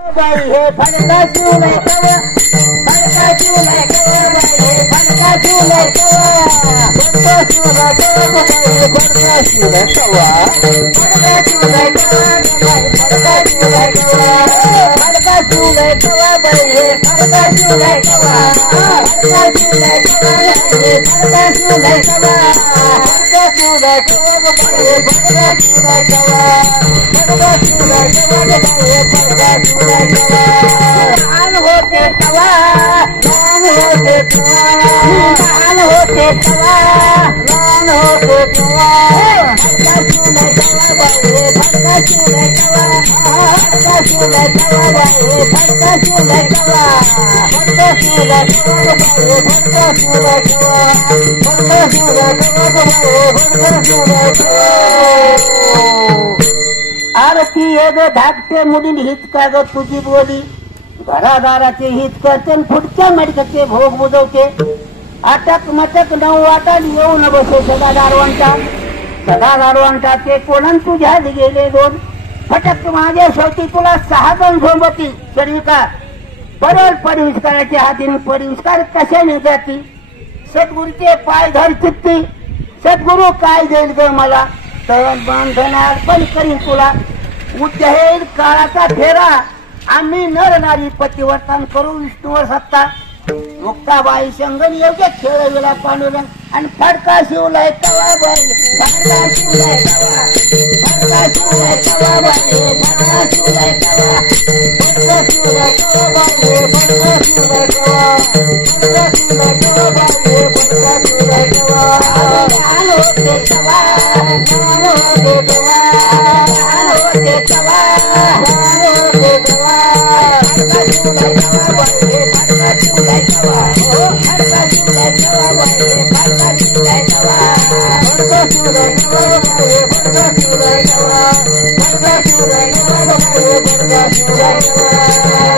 बाई हे फडका शिवलाय कवा फडका शिवलाय कवा बाई हे फडका शिवलाय कवा फडका शिवलाय कवा बाई हे फडका शिवलाय कवा फडका शिवलाय कवा बाई फडका शिवलाय कवा फडका शिवलाय कवा बाई हे फडका शिवलाय कवा फडका शिवलाय कवा हे फडका शिवलाय कवा फडका शिवलाय कवा बाई हे फडका शिवलाय कवा फडका शिवलाय कवा बाई हे फडका शिवलाय लाल होते तवा लाल होते तवा लाल होते तवा लाल होते तवा फडका शिवलाय कवा बाई हे फडका शिवलाय कवा फडका शिवलाय कवा बाई हे फडका शिवलाय कवा फडका शिवलाय कवा बाई हे फडका शिवलाय कवा फडका शिवलाय कवा बाई हे फडका शिवलाय कवा आरती एक धाकटे मुलीन हित का ग तुझी बोली घरादाराचे हित करते पुढच्या मडकचे भोग बुजवते अटक मटक नऊ वाटात येऊ न बसे सदा दारवंटा ते कोणन तुझ्या गेले दोन फटक माझ्या शेवटी तुला 6 जण झोंबती सर्विकार परळ परिविस्काराच्या हातीने परिविस्कार कशाने जाती सद्गुरूचे पाय धर चित्ती सद्गुरू काय देईल ग मला तळण बांधणार पण करीन तुला उद्देल काळाचा फेरा आम्ही नर नारी पतिवर्तन करू विष्णूवर सत्ता मुक्ताबाई संगन योग्य खेळविला पांडुरंग आणि फडका शिवलाय कवा बाई फडका शिवलाय कवा फडका शिवलाय कवा बाई फडका शिवलाय कवा फडका शिवलाय कवा बाई फडका शिवलाय कवा फडका शिवलाय कवा बाई फडका शिवलाय कवा लाल होते कवा लाल होते कवा लाल होते कवा लाल होते कवा फडका शिवलाय कवा बाई फडका शिवलाय कवा फडका शिवलाय कवा बाई फडका शिवलाय कवा फडका शिवलाय कवा बाई फडका शिवलाय कवा फडका शिवलाय कवा बाई फडका शिवलाय कवा